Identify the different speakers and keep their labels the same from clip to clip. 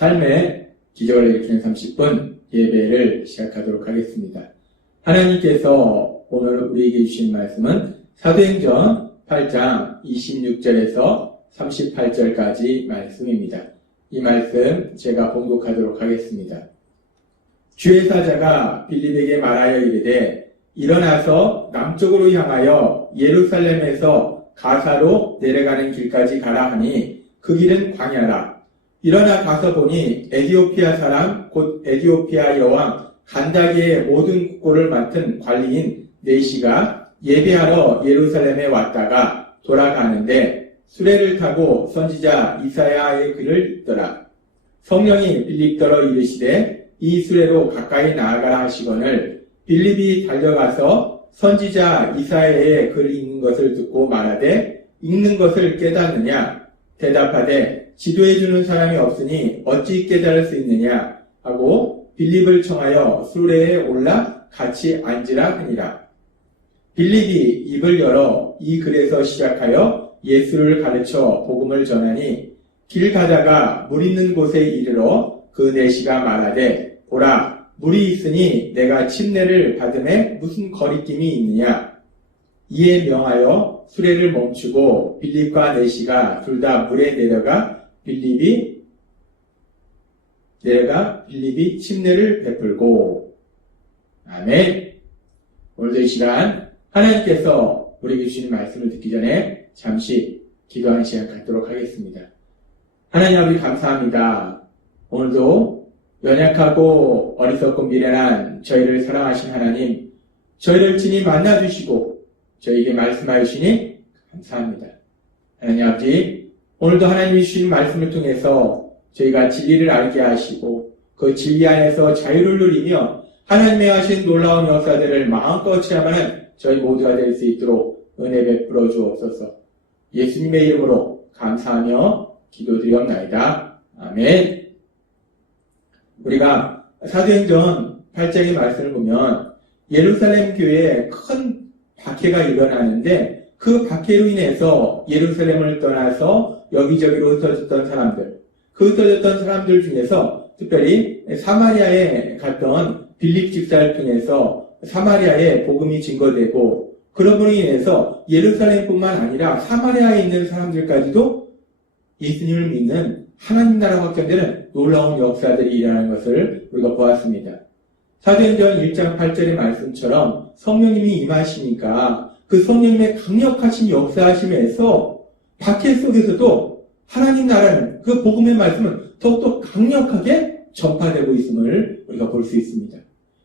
Speaker 1: 삶의 기적을 일으키는 30분 예배를 시작하도록 하겠습니다. 하나님께서 오늘 우리에게 주신 말씀은 사도행전 8장 26절에서 38절까지 말씀입니다. 이 말씀 제가 봉독하도록 하겠습니다. 주의 사자가 빌립에게 말하여 이르되 일어나서 남쪽으로 향하여 예루살렘에서 가사로 내려가는 길까지 가라 하니 그 길은 광야라. 일어나 가서 보니 에디오피아 사람 곧 에디오피아 여왕 간다기의 모든 국고를 맡은 관리인 네시가 예배하러 예루살렘에 왔다가 돌아가는데 수레를 타고 선지자 이사야의 글을 읽더라. 성령이 빌립더러 이르시되 이 수레로 가까이 나아가라 하시거늘 빌립이 달려가서 선지자 이사야의 글을 읽는 것을 듣고 말하되 읽는 것을 깨닫느냐 대답하되 지도해 주는 사람이 없으니 어찌 깨달을 수 있느냐 하고 빌립을 청하여 수레에 올라 같이 앉으라 하니라. 빌립이 입을 열어 이 글에서 시작하여 예수를 가르쳐 복음을 전하니 길 가다가 물 있는 곳에 이르러 그 내시가 말하되 보라 물이 있으니 내가 침례를 받음에 무슨 거리낌이 있느냐 이에 명하여 수레를 멈추고 빌립과 내시가 둘 다 물에 내려가 빌립이 내려가 빌립이 침례를 베풀고 아멘. 오늘도 이 시간 하나님께서 우리에게 주신 말씀을 듣기 전에 잠시 기도하는 시간 갖도록 하겠습니다. 하나님 아버지 감사합니다. 오늘도 연약하고 어리석고 미련한 저희를 사랑하신 하나님, 저희를 친히 만나주시고 저희에게 말씀하여 주시니 감사합니다. 하나님 아버지, 오늘도 하나님이 주신 말씀을 통해서 저희가 진리를 알게 하시고 그 진리 안에서 자유를 누리며 하나님의 하신 놀라운 역사들을 마음껏 체험하는 저희 모두가 될 수 있도록 은혜 베풀어 주옵소서. 예수님의 이름으로 감사하며 기도드리옵나이다. 아멘. 우리가 사도행전 8장의 말씀을 보면 예루살렘 교회에 큰 박해가 일어나는데 그 박해로 인해서 예루살렘을 떠나서 여기저기로 흩어졌던 사람들, 그 흩어졌던 사람들 중에서 특별히 사마리아에 갔던 빌립 집사를 통해서 사마리아에 복음이 증거되고 그러므로 인해서 예루살렘뿐만 아니라 사마리아에 있는 사람들까지도 예수님을 믿는 하나님 나라 확장되는 놀라운 역사들이 일어나는 것을 우리가 보았습니다. 사도행전 1장 8절의 말씀처럼 성령님이 임하시니까 그 성령님의 강력하신 역사하심에서 박해 속에서도 하나님 나라는 그 복음의 말씀은 더욱더 강력하게 전파되고 있음을 우리가 볼 수 있습니다.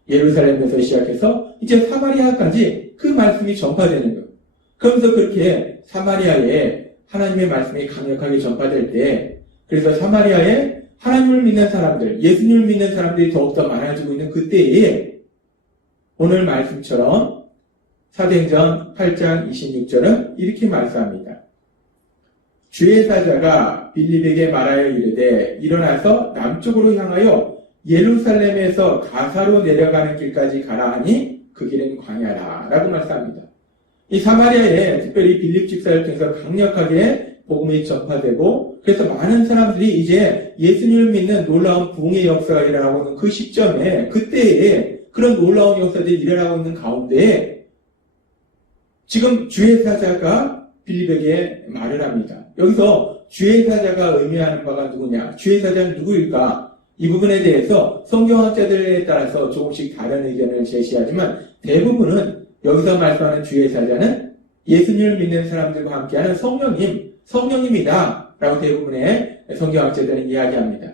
Speaker 1: 예루살렘에서 시작해서 이제 사마리아까지 그 말씀이 전파되는 거예요. 그러면서 그렇게 사마리아에 하나님의 말씀이 강력하게 전파될 때 그래서 사마리아에 하나님을 믿는 사람들, 예수님을 믿는 사람들이 더욱더 많아지고 있는 그때에 오늘 말씀처럼 사도행전 8장 26절은 이렇게 말씀합니다. 주의 사자가 빌립에게 말하여 이르되 일어나서 남쪽으로 향하여 예루살렘에서 가사로 내려가는 길까지 가라 하니 그 길은 광야라 라고 말씀합니다. 이 사마리아에 특별히 빌립 집사를 통해서 강력하게 복음이 전파되고 그래서 많은 사람들이 이제 예수님을 믿는 놀라운 부흥의 역사가 일어나고 있는 그 시점에 그때에 그런 놀라운 역사들이 일어나고 있는 가운데 지금 주의 사자가 빌립에게 말을 합니다. 여기서 주의 사자가 의미하는 바가 누구냐? 주의 사자는 누구일까? 이 부분에 대해서 성경학자들에 따라서 조금씩 다른 의견을 제시하지만 대부분은 여기서 말씀하는 주의 사자는 예수님을 믿는 사람들과 함께하는 성령님, 성령님이다. 라고 대부분의 성경학자들은 이야기합니다.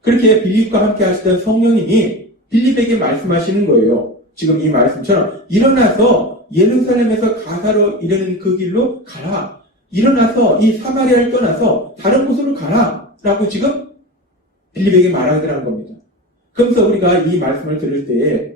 Speaker 1: 그렇게 빌립과 함께 하시던 성령님이 빌립에게 말씀하시는 거예요. 지금 이 말씀처럼 일어나서 예루살렘에서 가사로 이르는 그 길로 가라. 일어나서 이 사마리아를 떠나서 다른 곳으로 가라. 라고 지금 빌립에게 말하더라는 겁니다. 그러면서 우리가 이 말씀을 들을 때에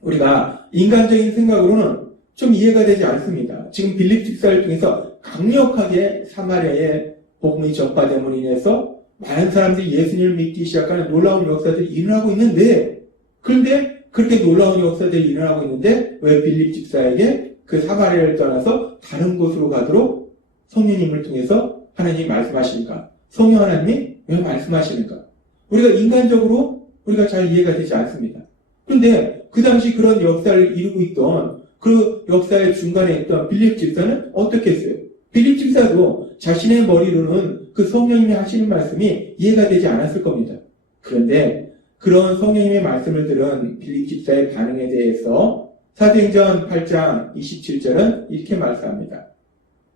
Speaker 1: 우리가 인간적인 생각으로는 좀 이해가 되지 않습니다. 지금 빌립 집사를 통해서 강력하게 사마리아의 복음이 전파됨으로 인해서 많은 사람들이 예수님을 믿기 시작하는 놀라운 역사들이 일어나고 있는데, 그런데 그렇게 놀라운 역사들이 일어나고 있는데, 왜 빌립 집사에게 그 사마리아를 떠나서 다른 곳으로 가도록 성령님을 통해서 하나님이 말씀하시니까? 성령 하나님이 왜 말씀하시는가? 우리가 인간적으로 우리가 잘 이해가 되지 않습니다. 그런데 그 당시 그런 역사를 이루고 있던 그 역사의 중간에 있던 빌립 집사는 어떻게 했어요? 빌립 집사도 자신의 머리로는 그 성령님이 하시는 말씀이 이해가 되지 않았을 겁니다. 그런데 그런 성령님의 말씀을 들은 빌립 집사의 반응에 대해서 사도행전 8장 27절은 이렇게 말씀합니다.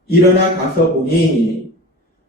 Speaker 1: 일어나 가서 보니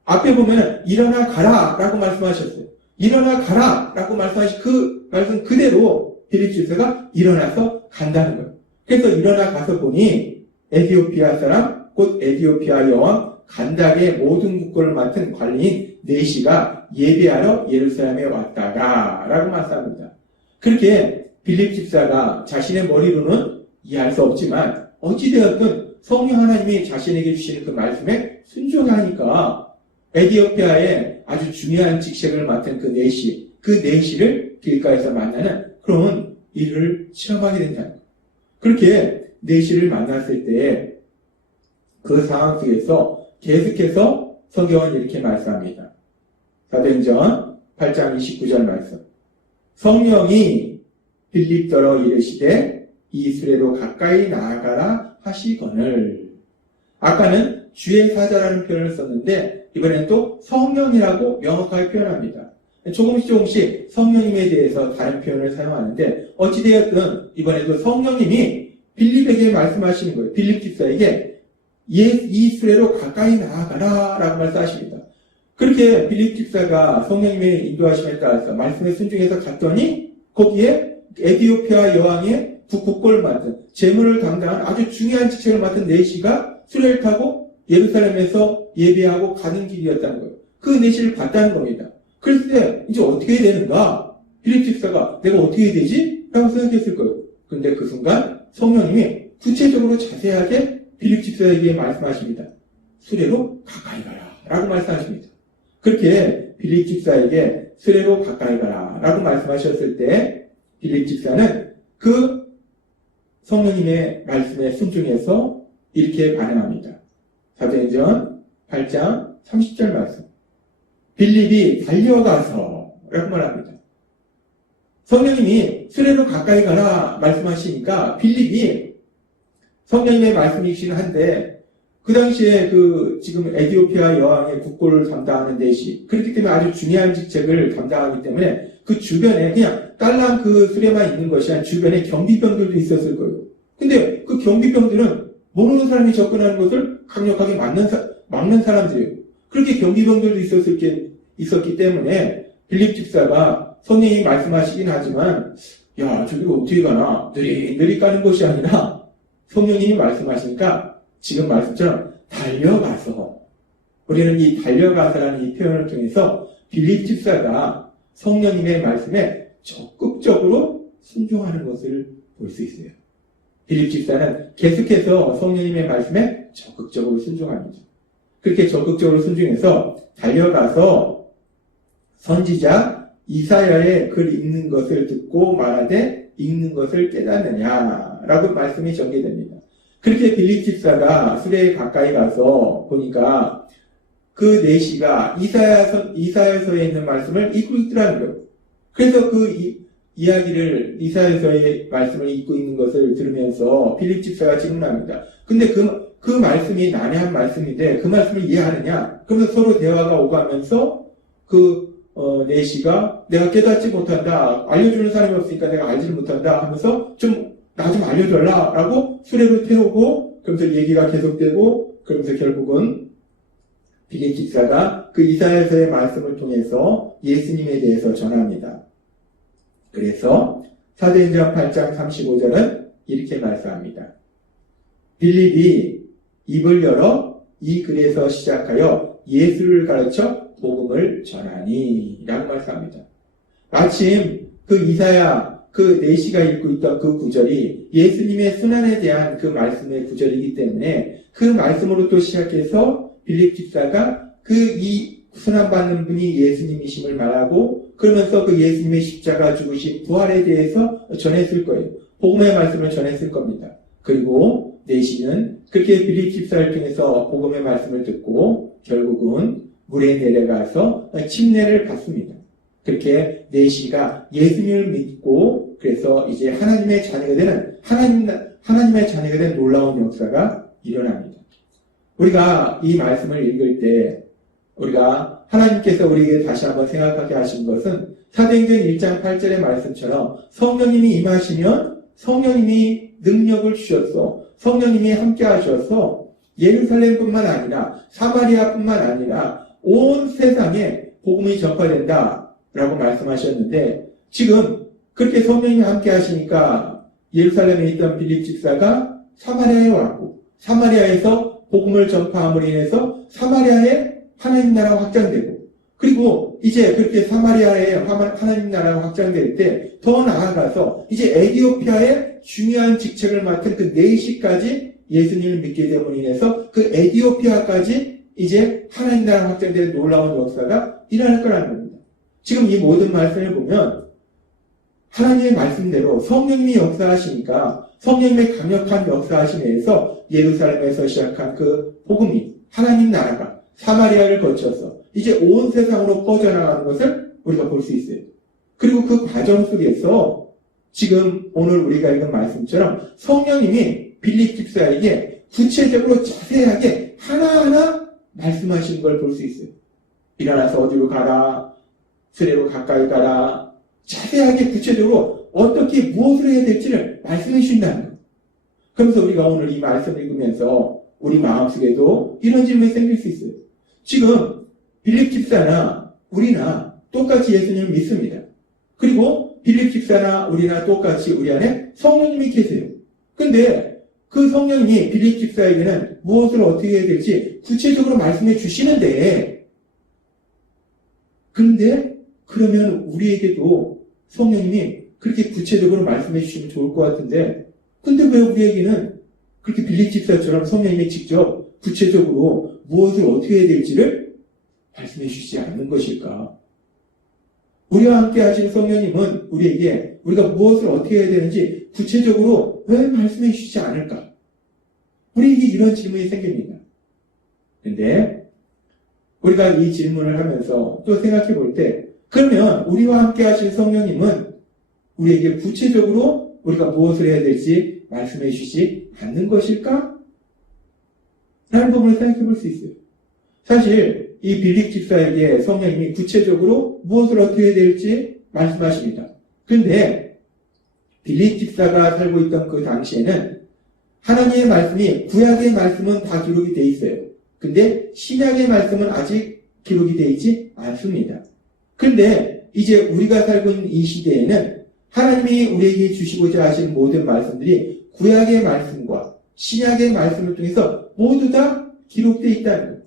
Speaker 1: 앞에 보면 일어나 가라 라고 말씀하셨어요. 일어나 가라 라고 말씀하신 그 말씀 그대로 집사가 일어나서 간다는 거예요. 그래서 일어나 가서 보니 에디오피아 사람 곧 에디오피아 여왕 간닥의 모든 국권을 맡은 관리인 네시가 예배하러 예루살렘에 왔다가 라고 말씀합니다. 그렇게 빌립 집사가 자신의 머리로는 이해할 수 없지만 어찌되었든 성령 하나님이 자신에게 주시는 그 말씀에 순종하니까 에디오피아의 아주 중요한 직책을 맡은 그 네시, 그 네시를 길가에서 만나는 그런 일을 체험하게 거예요. 그렇게 네시를 만났을 때그 상황 속에서 계속해서 성경은 이렇게 말씀합니다. 사도행전 8장 29절 말씀. 성령이 빌립더러 이르시되 이 수레로 가까이 나아가라 하시거늘. 아까는 주의 사자라는 표현을 썼는데 이번엔 또 성령이라고 명확하게 표현합니다. 조금씩 조금씩 성령님에 대해서 다른 표현을 사용하는데 어찌되었든 이번에도 성령님이 빌립에게 말씀하시는 거예요. 빌립 집사에게 예, 이 수레로 가까이 나아가라 라고 말씀하십니다. 그렇게 빌립 집사가 성령님의 인도하심에 따라서 말씀에 순종해서 갔더니 거기에 에디오피아 여왕의 북국골을 맡은 재물을 담당한 아주 중요한 직책을 맡은 네시가 수레를 타고 예루살렘에서 예배하고 가는 길이었다는 거예요. 그 내시를 봤다는 겁니다. 그랬을 때 이제 어떻게 해야 되는가? 빌립 집사가 내가 어떻게 해야 되지? 라고 생각했을 거예요. 근데 그 순간 성령님이 구체적으로 자세하게 빌립 집사에게 말씀하십니다. 수레로 가까이 가라 라고 말씀하십니다. 그렇게 빌립 집사에게 수레로 가까이 가라 라고 말씀하셨을 때 빌립 집사는 그 성령님의 말씀에 순종해서 이렇게 반응합니다. 사도행전 8장 30절 말씀. 빌립이 달려가서 라고 말합니다. 성령님이 수레로 가까이 가라 말씀하시니까 빌립이 성령님의 말씀이시긴 한데 그 당시에 그 지금 에디오피아 여왕의 국고를 담당하는 대시 그렇기 때문에 아주 중요한 직책을 담당하기 때문에 그 주변에 그냥 딸랑 그 수레만 있는 것이 아니라 주변에 경비병들도 있었을 거예요. 근데 그 경비병들은 모르는 사람이 접근하는 것을 강력하게 막는, 사, 막는 사람들이에요. 그렇게 경비병들도 있었을 게, 있었기 때문에 빌립 집사가 성령이 말씀하시긴 하지만 야 저기로 어떻게 가나 느리느리 가는 것이 아니라 성령님이 말씀하시니까 지금 말씀처럼 달려가서 우리는 이 달려가서라는 이 표현을 통해서 빌립 집사가 성령님의 말씀에 적극적으로 순종하는 것을 볼 수 있어요. 빌립 집사는 계속해서 성령님의 말씀에 적극적으로 순종합니다. 그렇게 적극적으로 순종해서 달려가서 선지자 이사야의 글 읽는 것을 듣고 말하되 읽는 것을 깨닫느냐라고 말씀이 전개됩니다. 그렇게 빌립 집사가 수레에 가까이 가서 보니까 그 내시가 이사야서, 이사야서에 있는 말씀을 읽고 있더라는 거예요. 그래서 그 이, 이야기를 이사야서의 말씀을 읽고 있는 것을 들으면서 빌립 집사가 질문합니다. 근데 그, 그 말씀이 난해한 말씀인데 그 말씀을 이해하느냐? 그러면서 서로 대화가 오가면서 그 어, 내시가 내가 깨닫지 못한다. 알려주는 사람이 없으니까 내가 알지를 못한다 하면서 좀 나 좀 알려달라 라고 수레로 태우고 그러면서 얘기가 계속되고 그러면서 결국은 빌립 집사가 그 이사야서의 말씀을 통해서 예수님에 대해서 전합니다. 그래서 사도행전 8장 35절은 이렇게 말씀합니다. 빌립이 입을 열어 이 글에서 시작하여 예수를 가르쳐 복음을 전하니 라고 말씀합니다. 마침 그 이사야 그 내시가 읽고 있던 그 구절이 예수님의 순환에 대한 그 말씀의 구절이기 때문에 그 말씀으로 또 시작해서 빌립 집사가 그이 순환받는 분이 예수님이심을 말하고 그러면서 그 예수님의 십자가 죽으신 부활에 대해서 전했을 거예요. 복음의 말씀을 전했을 겁니다. 그리고 내시는 그렇게 빌립 집사를 통해서 복음의 말씀을 듣고 결국은 물에 내려가서 침례를 받습니다. 그렇게 내시가 예수님을 믿고 그래서 이제 하나님의 자녀가 되는 하나님 하나님의 자녀가 된 놀라운 역사가 일어납니다. 우리가 이 말씀을 읽을 때 우리가 하나님께서 우리에게 다시 한번 생각하게 하신 것은 사도행전 1장 8절의 말씀처럼 성령님이 임하시면 성령님이 능력을 주셨어. 성령님이 함께 하셔서 예루살렘뿐만 아니라 사마리아뿐만 아니라 온 세상에 복음이 전파된다. 라고 말씀하셨는데 지금 그렇게 성령님이 함께 하시니까 예루살렘에 있던 빌립 집사가 사마리아에 왔고 사마리아에서 복음을 전파함으로 인해서 사마리아에 하나님 나라가 확장되고 그리고 이제 그렇게 사마리아에 하나님 나라가 확장될 때 더 나아가서 이제 에디오피아의 중요한 직책을 맡은 그 네이시까지 예수님을 믿게 됨으로 인해서 그 에디오피아까지 이제 하나님 나라 확장되는 놀라운 역사가 일어날 거라는 겁니다. 지금 이 모든 말씀을 보면 하나님의 말씀대로 성령님이 역사하시니까 성령님의 강력한 역사하심에서 예루살렘에서 시작한 그 복음이 하나님 나라가 사마리아를 거쳐서 이제 온 세상으로 퍼져나가는 것을 우리가 볼 수 있어요. 그리고 그 과정 속에서 지금 오늘 우리가 읽은 말씀처럼 성령님이 빌립 집사에게 구체적으로 자세하게 하나하나 말씀하시는 걸 볼 수 있어요. 일어나서 어디로 가라, 수레로 가까이 가라, 자세하게 구체적으로 어떻게 무엇을 해야 될지를 말씀해 주신다는 거예요. 그러면서 우리가 오늘 이 말씀을 읽으면서 우리 마음속에도 이런 질문이 생길 수 있어요. 지금 빌립 집사나 우리나 똑같이 예수님을 믿습니다. 그리고 빌립 집사나 우리나 똑같이 우리 안에 성령님이 계세요. 근데 그 성령님이 빌립 집사에게는 무엇을 어떻게 해야 될지 구체적으로 말씀해 주시는데 그런데 그러면 우리에게도 성령님이 그렇게 구체적으로 말씀해 주시면 좋을 것 같은데 근데 왜 우리에게는 그렇게 빌립 집사처럼 성령님이 직접 구체적으로 무엇을 어떻게 해야 될지를 말씀해 주시지 않는 것일까? 우리와 함께 하신 성령님은 우리에게 우리가 무엇을 어떻게 해야 되는지 구체적으로 왜 말씀해 주시지 않을까? 우리에게 이런 질문이 생깁니다. 근데 우리가 이 질문을 하면서 또 생각해 볼 때, 그러면 우리와 함께 하신 성령님은 우리에게 구체적으로 우리가 무엇을 해야 될지 말씀해 주시지 않는 것일까? 라는 부분을 생각해 볼 수 있어요. 사실 이 빌립 집사에게 성령님이 구체적으로 무엇을 어떻게 해야 될지 말씀하십니다. 근데 빌립 집사가 살고 있던 그 당시에는 하나님의 말씀이 구약의 말씀은 다 기록이 돼 있어요. 근데 신약의 말씀은 아직 기록이 되어 있지 않습니다. 근데 이제 우리가 살고 있는 이 시대에는 하나님이 우리에게 주시고자 하신 모든 말씀들이 구약의 말씀과 신약의 말씀을 통해서 모두 다 기록되어 있다는.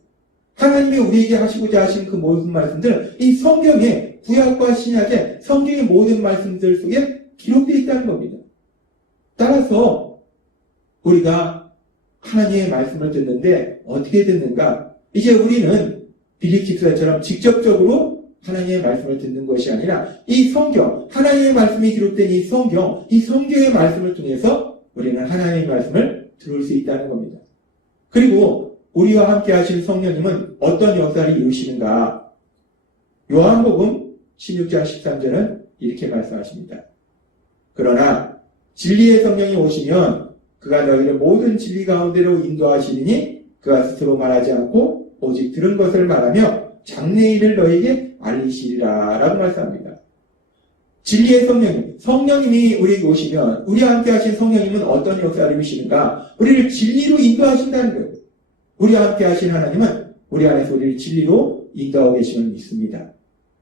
Speaker 1: 하나님이 우리에게 하시고자 하신 그 모든 말씀들은 이 성경에 구약과 신약의 성경의 모든 말씀들 속에 기록되어 있다는 겁니다. 따라서 우리가 하나님의 말씀을 듣는데 어떻게 듣는가? 이제 우리는 빌립 집사처럼 직접적으로 하나님의 말씀을 듣는 것이 아니라 이 성경, 하나님의 말씀이 기록된 이 성경, 이 성경의 말씀을 통해서 우리는 하나님의 말씀을 들을 수 있다는 겁니다. 그리고 우리와 함께 하신 성령님은 어떤 역사를 이루시는가? 요한복음 16장 13절은 이렇게 말씀하십니다. 그러나 진리의 성령이 오시면 그가 너희를 모든 진리 가운데로 인도하시리니 그가 스스로 말하지 않고 오직 들은 것을 말하며 장래일을 너희에게 알리시리라 라고 말씀합니다. 진리의 성령님, 성령님이 우리에게 오시면 우리와 함께 하신 성령님은 어떤 역사를 이루시는가? 우리를 진리로 인도하신다는 거예요. 우리와 함께 하신 하나님은 우리 안에서 우리를 진리로 인도하고 계심을 믿습니다.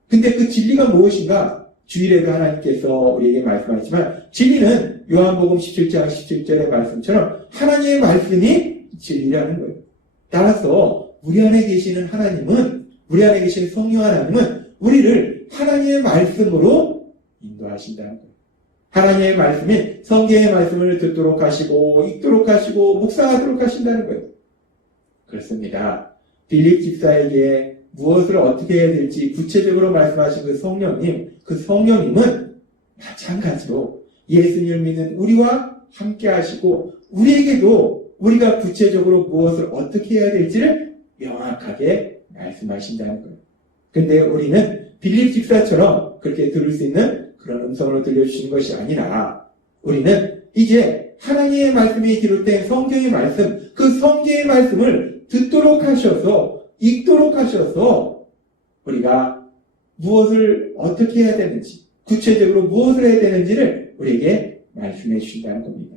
Speaker 1: 근데 그 진리가 무엇인가? 주일에도 하나님께서 우리에게 말씀하시지만 진리는 요한복음 17장 17절의 말씀처럼 하나님의 말씀이 진리라는 거예요. 따라서 우리 안에 계시는 하나님은 우리 안에 계시는 성령 하나님은 우리를 하나님의 말씀으로 하신다는 거예요. 하나님의 말씀이 성경의 말씀을 듣도록 하시고 읽도록 하시고 묵상하도록 하신다는 거예요. 그렇습니다. 빌립 집사에게 무엇을 어떻게 해야 될지 구체적으로 말씀하신 그 성령님, 그 성령님은 마찬가지로 예수님을 믿는 우리와 함께 하시고 우리에게도 우리가 구체적으로 무엇을 어떻게 해야 될지를 명확하게 말씀하신다는 거예요. 근데 우리는 빌립 집사처럼 그렇게 들을 수 있는 그런 음성으로 들려주시는 것이 아니라 우리는 이제 하나님의 말씀이 기록된 성경의 말씀, 그 성경의 말씀을 듣도록 하셔서 읽도록 하셔서 우리가 무엇을 어떻게 해야 되는지, 구체적으로 무엇을 해야 되는지를 우리에게 말씀해 주신다는 겁니다.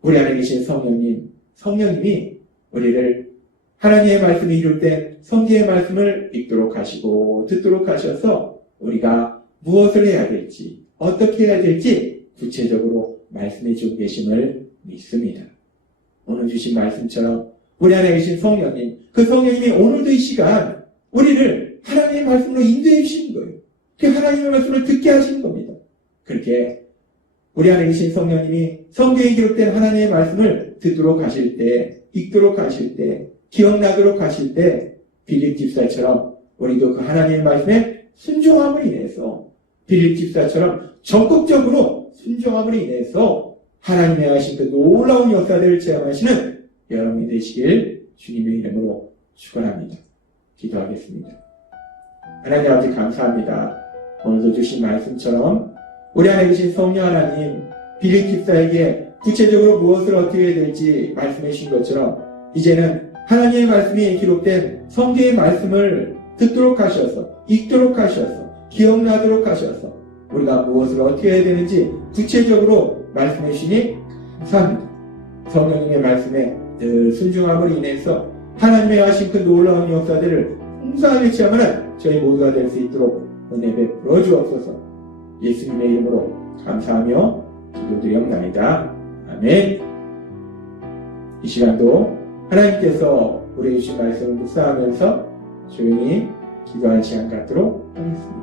Speaker 1: 우리 안에 계신 성령님, 성령님이 우리를 하나님의 말씀이 이룰 때 성경의 말씀을 읽도록 하시고 듣도록 하셔서 우리가 무엇을 해야 될지, 어떻게 해야 될지 구체적으로 말씀해 주고 계심을 믿습니다. 오늘 주신 말씀처럼 우리 안에 계신 성령님, 그 성령님이 오늘도 이 시간 우리를 하나님의 말씀으로 인도해 주시는 거예요. 그 하나님의 말씀을 듣게 하시는 겁니다. 그렇게 우리 안에 계신 성령님이 성경에 기록된 하나님의 말씀을 듣도록 하실 때, 읽도록 하실 때, 기억나도록 하실 때, 빌립 집사처럼 우리도 그 하나님의 말씀에 순종함을 인해서 빌립 집사처럼 적극적으로 순종함을 인해서 하나님의 하신 그 놀라운 역사들을 체험하시는 여러분이 되시길 주님의 이름으로 축원합니다. 기도하겠습니다. 하나님 아버지 감사합니다. 오늘도 주신 말씀처럼 우리 안에 계신 성령 하나님 빌립 집사에게 구체적으로 무엇을 어떻게 해야 될지 말씀해 주신 것처럼 이제는 하나님의 말씀이 기록된 성경의 말씀을 듣도록 하셔서 읽도록 하셔서 기억나도록 하셔서 우리가 무엇을 어떻게 해야 되는지 구체적으로 말씀해 주시니 감사합니다. 성령님의 말씀에 늘 순종함을 인해서 하나님의 하신 그 놀라운 역사들을 풍성하게 체험하는 저희 모두가 될 수 있도록 은혜 베풀어 주옵소서 예수님의 이름으로 감사하며 기도드리옵나이다. 아멘 이 시간도 하나님께서 우리 주신 말씀을 묵상하면서 조용히 기도하는 시간 갖도록 하겠습니다.